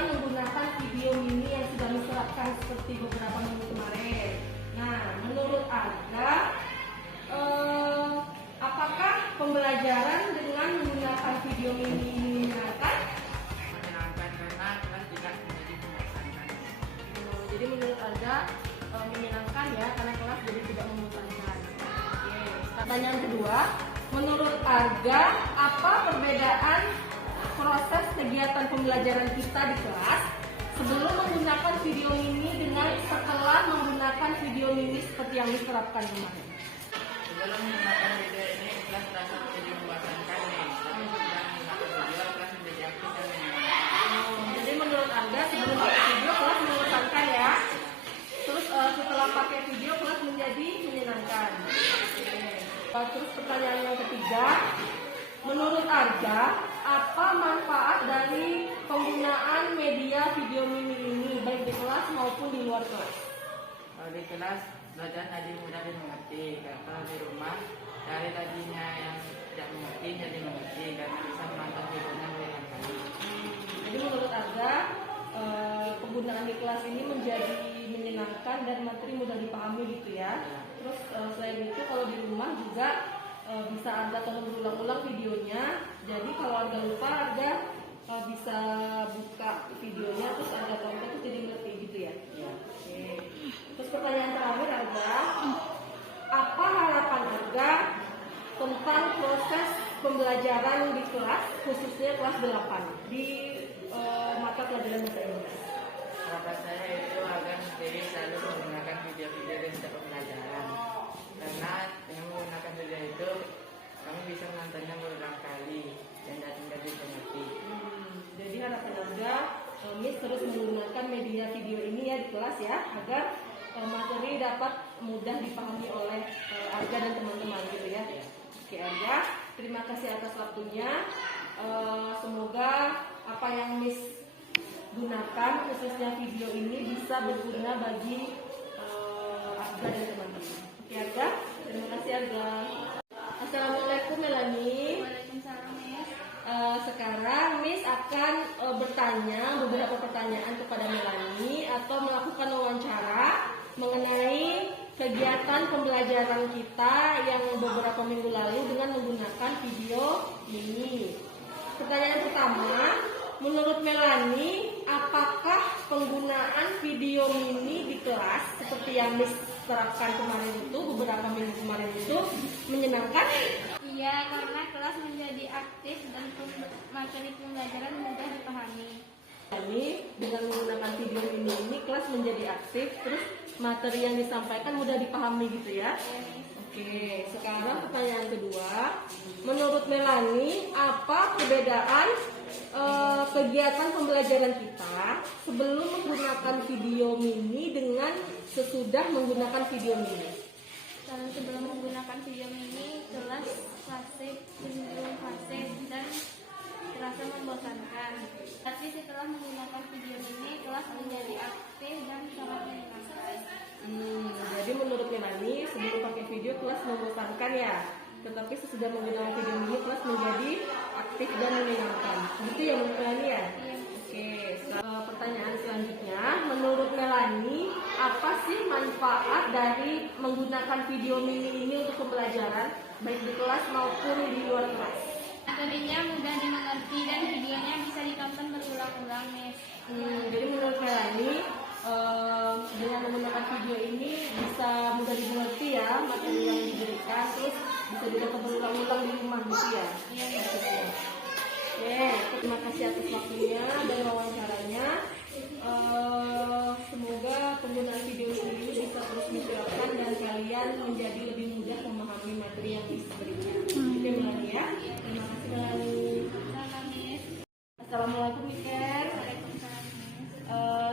dengan menggunakan video mini yang sudah diterapkan seperti beberapa minggu kemarin. Nah, menurut Arga, apakah pembelajaran dengan menggunakan video mini ini menyenangkan? Menyenangkan karena kelas tidak menjadi membosankan. Jadi menurut Arga menyenangkan ya, karena kelas jadi tidak membosankan. Oke. Pertanyaan kedua, menurut Arga apa perbedaan proses kegiatan pembelajaran kita di kelas sebelum menggunakan video mini dengan setelah menggunakan video mini seperti yang diterapkan kemarin? Sebelum menggunakan video ini, kelas terasa menjadi membosankan nih. Tapi setelah menggunakan video, kelas menjadi aktif dan menyenangkan. Jadi menurut Anda sebelum pakai video kelas membosankan ya, terus setelah pakai video kelas menjadi menyenangkan. Terus pertanyaan yang ketiga, menurut Arga apa manfaat dari penggunaan media video mini ini baik di kelas maupun di luar kelas? Kalau di kelas, belajar tadi mudah dimengerti. Kalau di rumah, dari tadinya yang tidak mengerti jadi mengerti karena bisa menonton videonya berulang kali. Jadi menurut Arga penggunaan di kelas ini menjadi menyenangkan dan materi mudah dipahami gitu ya. Terus selain itu kalau di rumah juga bisa Arga tonton berulang-ulang videonya. Jadi kalau Arga lupa, Arga bisa buka videonya terus Arga tonton terus jadi ngerti gitu ya. Oke. Terus pertanyaan terakhir Arga, apa harapan Arga tentang proses pembelajaran di kelas, khususnya kelas 8 di mata pelajaran bahasa Inggris? Harapan saya itu agar sendiri selalu menggunakan video-video dari setiap pembelajaran. Karena dengan menggunakan video itu, kami bisa menontonnya berulang kali dan tidak bisa mengerti. Jadi harapan Arga, Miss terus menggunakan media video ini ya di kelas ya, agar materi dapat mudah dipahami oleh Arga dan teman-teman gitu ya. Oke Arga, terima kasih atas waktunya. Semoga apa yang Miss gunakan khususnya video ini bisa berguna bagi Arga dan teman-teman. Oke Arga, terima kasih Arga. Assalamualaikum Melani. Waalaikumsalam, Miss. Sekarang Miss akan bertanya beberapa pertanyaan kepada Melani atau melakukan wawancara mengenai kegiatan pembelajaran kita yang beberapa minggu lalu dengan menggunakan video mini. Pertanyaan pertama, menurut Melani, apakah penggunaan video mini di kelas seperti yang Miss terapkan kemarin itu, beberapa minggu kemarin itu menyenangkan? Iya, karena kelas menjadi aktif dan materi pembelajaran mudah dipahami. Melani dengan menggunakan video mini ini kelas menjadi aktif, terus materi yang disampaikan mudah dipahami gitu ya? Oke, sekarang pertanyaan kedua, menurut Melani apa perbedaan kegiatan pembelajaran kita sebelum menggunakan video mini dengan sesudah menggunakan video mini? Kalau sebelum menggunakan video mini, kelas klasik, cenderung klasik dan terasa membosankan. Tapi setelah menggunakan video mini, kelas menjadi aktif dan sangat menyenangkan. Jadi menurut Melani sebelum pakai video kelas membosankan ya, tetapi sesudah menggunakan video mini kelas menjadi aktif dan menyenangkan. Gitu ya menurut Melani ya? Iya. Oke, pertanyaan selanjutnya, menurut Melani apa sih manfaat dari menggunakan video mini ini untuk pembelajaran baik di kelas maupun di luar kelas? Materinya mudah dimengerti dan videonya bisa ditonton berulang-ulang, Miss. Jadi menurut Melani dengan menggunakan video ini bisa mudah dimengerti ya materi yang diberikan, terus bisa ditonton berulang-ulang di rumah gitu ya? Iya. Maksudnya. Oke, terima kasih atas waktunya dan wawancaranya. Semoga penggunaan video ini bisa terus diterapkan dan kalian menjadi lebih mudah memahami materi yang diberikan. Oke Melani ya, terima kasih Melani. Sama, Miss. Assalamualaikum Niken. Waalaikumsalam, Miss.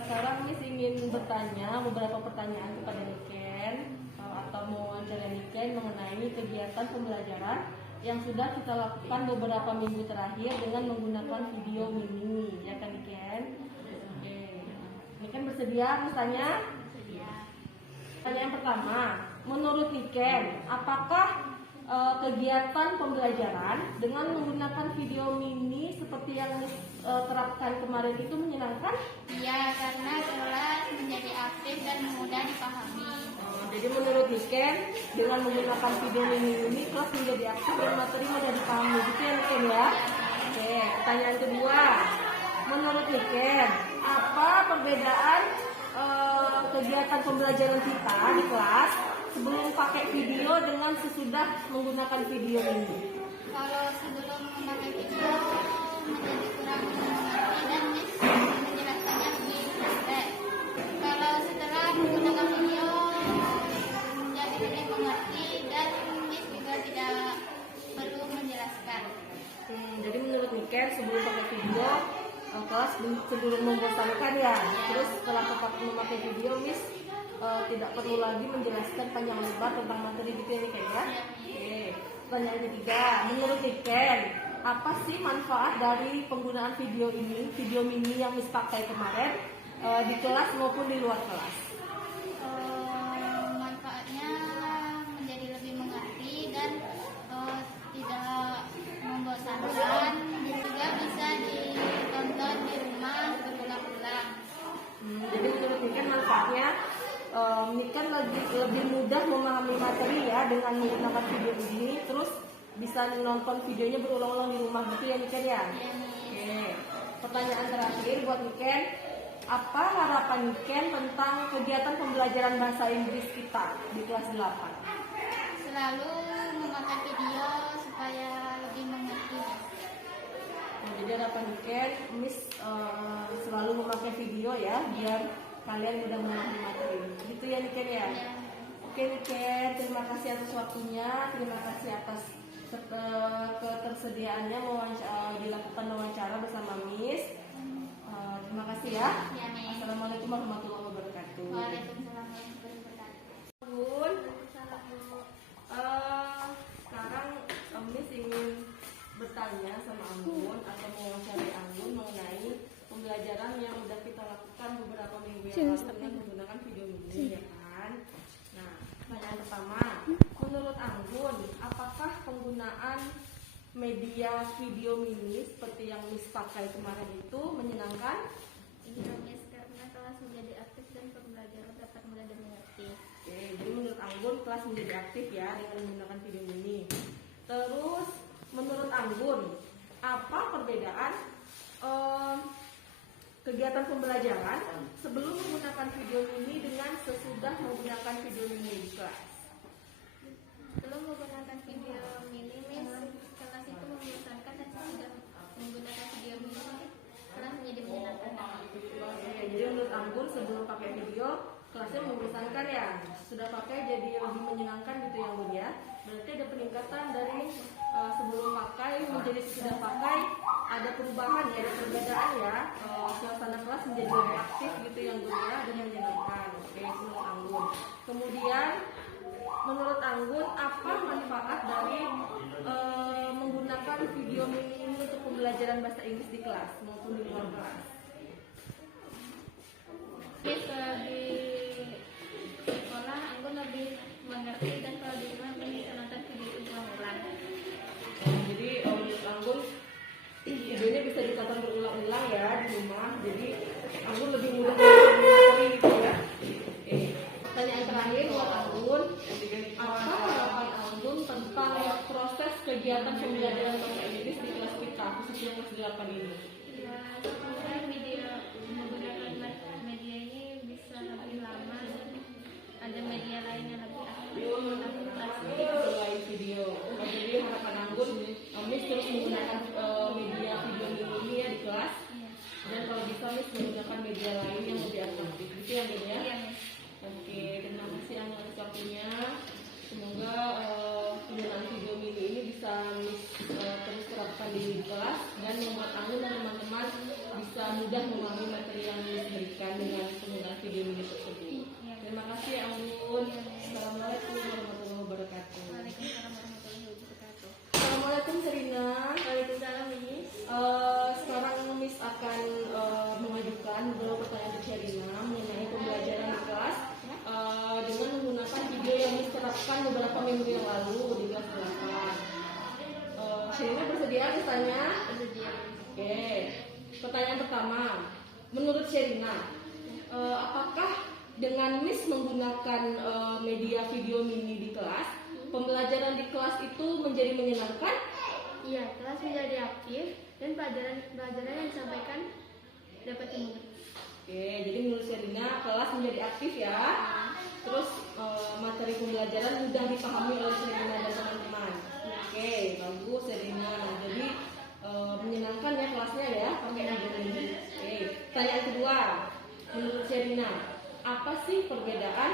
Sekarang Miss ingin bertanya beberapa pertanyaan kepada Niken atau mewawancara Niken mengenai kegiatan pembelajaran yang sudah kita lakukan beberapa minggu terakhir dengan menggunakan video mini, ya kan Niken? Oke, Niken bersedia misalnya? Iya. Pertanyaan pertama, menurut Niken, apakah kegiatan pembelajaran dengan menggunakan video mini seperti yang terapkan kemarin itu menyenangkan? Iya, karena kelas menjadi aktif dan mudah dipahami. Jadi menurut Niken, dengan menggunakan video mini ini kelas menjadi aktif dan materi mudah dipahami, gitu ya Niken ya? Oke, pertanyaan kedua. Menurut Niken, apa perbedaan kegiatan pembelajaran kita di kelas sebelum pakai video dengan sesudah menggunakan video ini? Kalau sebelum memakai video menjadi kurang mengerti dan menjelaskannya lebih sampai. Kalau setelah menggunakan video menjadi lebih mengerti dan Miss juga tidak perlu menjelaskan. Jadi menurut Niken sebelum pakai video kelas cenderung membosankan ya. Terus setelah memakai video Miss tidak perlu lagi menjelaskan panjang lebar tentang materi gitu ya Niken ya. Oke. Pertanyaan ketiga, menurut Niken apa sih manfaat dari penggunaan video ini, video mini yang Miss pakai kemarin di kelas maupun di luar kelas? Manfaatnya menjadi lebih mengerti dan tidak membosankan, juga bisa ditonton di rumah berulang-ulang. Jadi menurut Niken manfaatnya Niken lebih mudah memahami materi ya dengan menggunakan video ini, terus bisa nonton videonya berulang-ulang di rumah gitu ya Niken ya. Oke. Pertanyaan terakhir buat Niken, apa harapan Niken tentang kegiatan pembelajaran bahasa Inggris kita di kelas 8? Selalu memakai video supaya lebih mengerti. Jadi harapan Niken, Miss selalu memakai video ya biar kalian mudah memahami materi. Gitu ya Niken ya. Oke Niken, terima kasih atas waktunya, terima kasih atas ketersediaannya dilakukan wawancara bersama Miss. Terima kasih ya. Ya, Miss. Assalamualaikum warahmatullahi wabarakatuh. Waalaikumsalam warahmatullahi wabarakatuh. Bun, sekarang Miss ingin bertanya sama Anggun atau mewawancari Anggun mengenai pembelajaran yang sudah kita lakukan beberapa minggu yang lalu dengan menggunakan video mini ya kan. Nah, pertanyaan pertama, menurut Anggun, apakah penggunaan media video mini seperti yang Miss pakai kemarin itu menyenangkan? Iya, Miss, karena kelas menjadi aktif dan pembelajaran dapat mudah dan mengerti. Oke, jadi menurut Anggun kelas menjadi aktif ya dengan menggunakan video mini. Terus menurut Anggun, apa perbedaan kegiatan pembelajaran sebelum menggunakan video mini dengan sesudah menggunakan video mini di kelas? Belum menggunakan video mini, Miss, kelas itu membosankan dan sudah menggunakan video mini kelas menjadi menyenangkan. Oke, jadi menurut Anggun sebelum pakai video kelasnya membosankan ya, sudah pakai jadi lebih menyenangkan gitu ya Anggun ya. Berarti ada peningkatan dari sebelum pakai menjadi sudah pakai, ada perubahan ya, ada perbedaan ya. Suasana kelas menjadi lebih aktif gitu ya Anggun ya, dan menyenangkan. Oke, menurut Anggun. Kemudian menurut Anggun apa manfaat dari menggunakan video mini ini untuk pembelajaran bahasa Inggris di kelas maupun di luar kelas? Miss, di sekolah Anggun lebih mengerti dan kalau di rumah Anggun bisa nonton video ulang-ulang. Jadi menurut Anggun videonya bisa ditonton berulang-ulang ya di rumah. Jadi Anggun lebih mudah memahami materi gitu ya. Oke. Pertanyaan terakhir buat Anggun, apa harapan Anggun tentang proses kegiatan pembelajaran bahasa Inggris di kelas kita khususnya kelas 8 ini? Ya, semoga video menggunakan media ini bisa lebih lama dan ada media lain yang lebih aktif dalam kelas. Selain video, jadi harapan Anggun, Miss terus menggunakan media video ini ya di kelas. Dan kalau bisa Miss menggunakan media lain yang lebih aktif. Gitu ya Miss ya? Iya, Miss. Oke, terima kasih Anggun atas waktunya. Semoga penggunaan video mini ini bisa Miss terus terapkan di kelas dan membuat Anggun dan teman-teman bisa mudah memahami materi yang Miss berikan dengan penggunaan video mini tersebut. Terima kasih Anggun. Assalamualaikum warahmatullahi wabarakatuh. Waalaikumsalam warahmatullahi wabarakatuh. Assalamualaikum Serina. Waalaikumsalam, Miss. Sekarang Miss akan mengajukan beberapa pertanyaan ke Serina mengenai pembelajaran di kelas dengan menggunakan video yang Miss terapkan beberapa minggu yang lalu di kelas 8. bersedia misalnya? Bersedia. Oke. Pertanyaan pertama, menurut Sherina, apakah dengan Miss menggunakan media video mini di kelas, pembelajaran di kelas itu menjadi menyenangkan? Iya, kelas menjadi aktif dan pelajaran yang disampaikan dapat dimengerti. Oke, jadi menurut Sherina kelas menjadi aktif ya. Terus materi pembelajaran mudah dipahami oleh Sherina dan teman-teman. Oke, bagus Sherina. Jadi menyenangkan ya kelasnya ya pakai video ini. Oke, pertanyaan kedua, menurut Sherina, apa sih perbedaan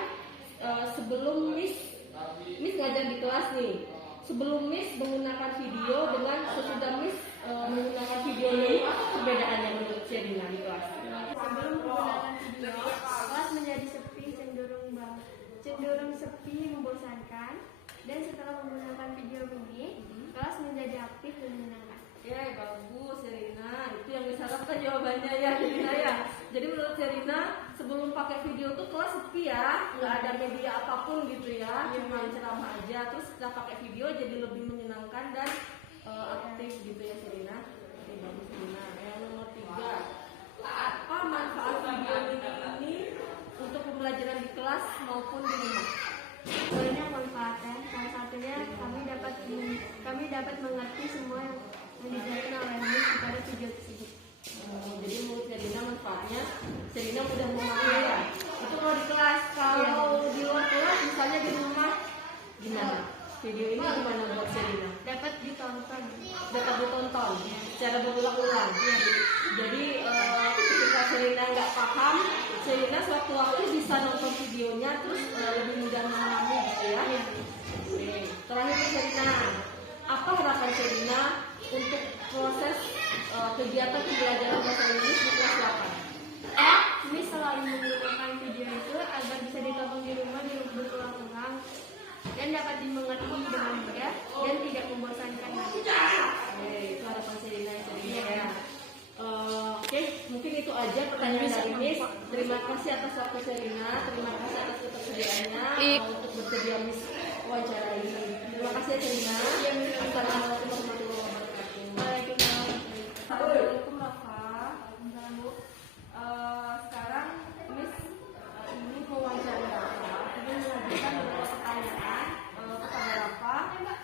sebelum Miss ngajar di kelas nih? Sebelum Miss menggunakan video dengan sesudah Miss menggunakan video ini, apa perbedaannya menurut Sherina di kelas? Sebelum menggunakan video, kelas menjadi cenderung sepi, membosankan. Dan setelah menggunakan video mini, kelas menjadi aktif dan menyenangkan. Oke, bagus Sherina. Itu yang diharapkan jawabannya ya Sherina ya. Jadi menurut Sherina sebelum pakai video tuh kelas sepi ya, nggak ada media apapun gitu ya, cuma ceramah aja. Terus setelah pakai video jadi lebih menyenangkan dan aktif gitu ya Sherina. Oke, bagus Sherina. Yang nomor 3, apa manfaat video ini untuk pembelajaran di kelas maupun di rumah? Banyak manfaatnya. Salah satunya kami dapat mengerti semua yang dijelaskan oleh Miss pada video tersebut. Jadi menurut Sherina manfaatnya, Sherina mudah memahami ya. Itu kalau di kelas, kalau di luar kelas misalnya di rumah gimana? Video ini gimana buat Sherina? Dapat ditonton. Dapat ditonton secara berulang-ulang. Jadi ketika Sherina nggak paham, Sherina sewaktu-waktu bisa nonton videonya terus lebih mudah memahami gitu ya. Oke. Terakhir Sherina, apa harapan Sherina untuk proses kegiatan pembelajaran bahasa Inggris di kelas 8? Miss selalu menggunakan video itu agar bisa ditonton di rumah berulang-ulang dan dapat dimengerti dengan mudah dan tidak membosankan. Oke, itu harapan Sherina ya. Oke, mungkin itu aja pertanyaan dari Miss. Terima kasih atas waktu Sherina, terima kasih atas ketersediaannya untuk bersedia Miss wawancara ini. Terima kasih ya Sherina. Assalamualaikum warahmatullahi wabarakatuh. Waalaikumsalam. Assalamualaikum Rafa. Sekarang Miss ini mewawancarai Rafa, ingin mengajukan beberapa pertanyaan kepada Rafa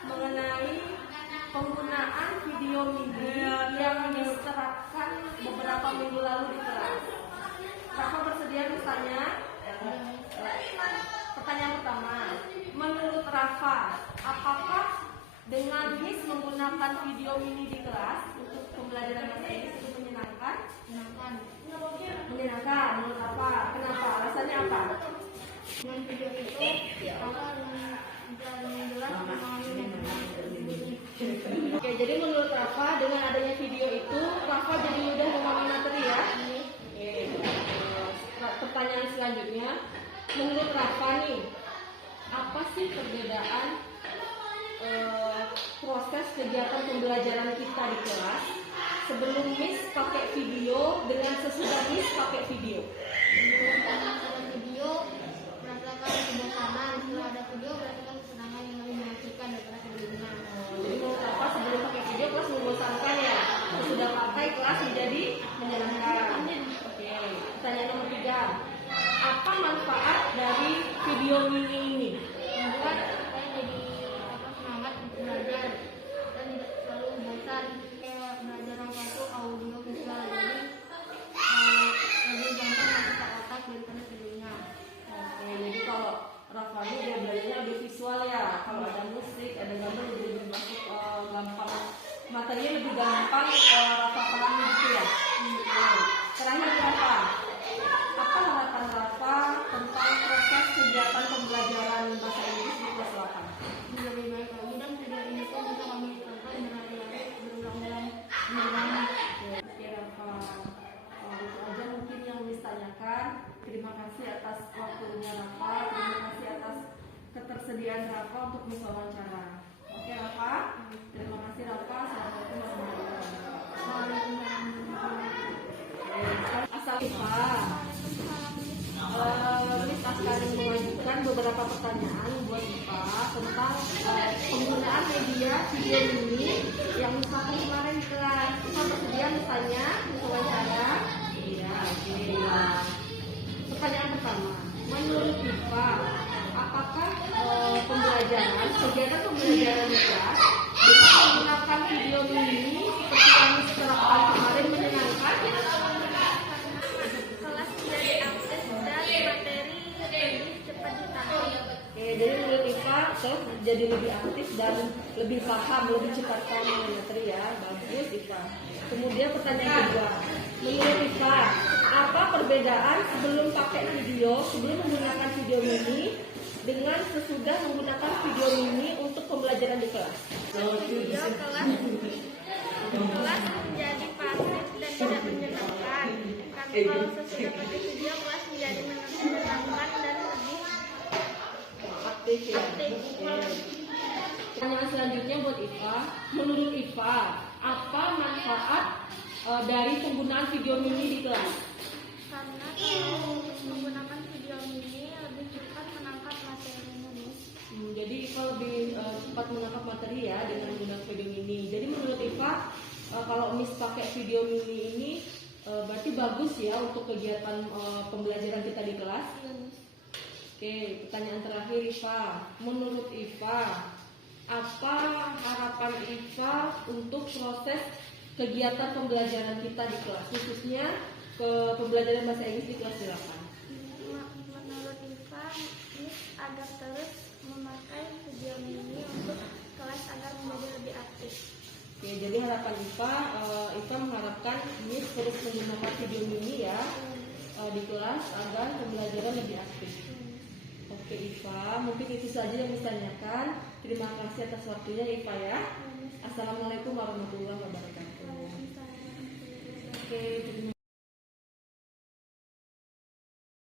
mengenai penggunaan video mini yang Miss terapkan beberapa minggu lalu di kelas. Rafa bersedia misalnya? Pertanyaan pertama, menurut Rafa, apakah dengan Miss menggunakan video mini di kelas untuk pembelajaran bahasa Inggris itu menyenangkan? Menyenangkan, menurut Rafa. Kenapa? Alasannya apa? Dengan video itu, akan jelas memahami. Oke, jadi menurut Rafa dengan adanya video itu Rafa jadi mudah memahami materi ya. Oke. Pertanyaan selanjutnya, menurut Rafa nih, apa sih perbedaan proses kegiatan pembelajaran kita di kelas sebelum Miss pakai video dengan sesudah Miss pakai video? Dengan video merasakan kebosanan, setelah ada video merasakan kesenangan yang lebih mengasihkan daripada sebelumnya. Jadi menurut Rafa sebelum pakai video kelas membosankan ya, sesudah pakai kelas menjadi menyenangkan. Oke, pertanyaan nomor 3, apa manfaat dari video mini ini? Membuat saya jadi semangat untuk belajar dan tidak selalu bosan. Kayak belajar apa audio visual, jadi lebih gampang masuk ke otak daripada sebelumnya. Oke, jadi kalau Rafa ini dia belajarnya lebih visual ya. Kalau ada musik, ada gambar jadi lebih masuk gampang. Materinya lebih gampang Rafa pahami gitu ya. Terakhir Rafa, apa harapan Rafa tentang proses kegiatan pembelajaran bahasa Inggris di kelas 8? Lebih baik lagi dan video ini pun bisa kami tonton berhari-hari berulang-ulang. Oke Rafa, itu aja mungkin yang Miss tanyakan. Terima kasih atas waktunya Rafa, terima kasih atas ketersediaan Rafa untuk Miss wawancara. Oke Rafa, terima kasih Rafa. Assalamualaikum warahmatullahi wabarakatuh. Asal Miss akan mengajukan memberikan beberapa pertanyaan buat IPA tentang penggunaan media video ini yang misalkan kemarin di kelas. IPA bersedia misalnya wawancara? Iya, oke. Pertanyaan pertama, menurut IPA, apakah kegiatan pembelajaran di kelas dengan menggunakan video ini seperti yang diterapkan kemarin menyenangkan? Kelas menjadi akses dan materi lebih cepat ditangkap. Oke, jadi menurut IPA jadi lebih aktif dan lebih paham, lebih cepat paham materi ya. Bagus IPA. Kemudian pertanyaan kedua, menurut IPA, apa perbedaan sebelum menggunakan video mini dengan sesudah menggunakan video mini untuk pembelajaran di kelas? Video kelas menjadi pasif dan tidak menyenangkan. Karena kalau sesudah pakai video kelas menjadi menyenangkan dan lebih Aktif ya. aktif. Pertanyaan selanjutnya buat IPA, menurut IPA, apa manfaat dari penggunaan video mini di kelas? Karena kalau menggunakan video ini lebih cepat menangkap materinya, Miss. Jadi IPA lebih cepat menangkap materi ya dengan menggunakan video mini. Jadi menurut IPA, kalau Miss pakai video mini ini berarti bagus ya untuk kegiatan pembelajaran kita di kelas. Iya, Miss. Oke, pertanyaan terakhir IPA, menurut IPA, apa harapan IPA untuk proses kegiatan pembelajaran kita di kelas, khususnya ke pembelajaran bahasa Inggris di kelas 8? Menurut IPA, Miss agar terus memakai video ini untuk kelas agar menjadi lebih aktif. Oke, jadi harapan IPA mengharapkan Miss terus menggunakan video mini ya di kelas agar pembelajaran lebih aktif. Oke IPA, mungkin itu saja yang Miss tanyakan. Terima kasih atas waktunya IPA ya. Assalamualaikum warahmatullahi wabarakatuh. Oke, terima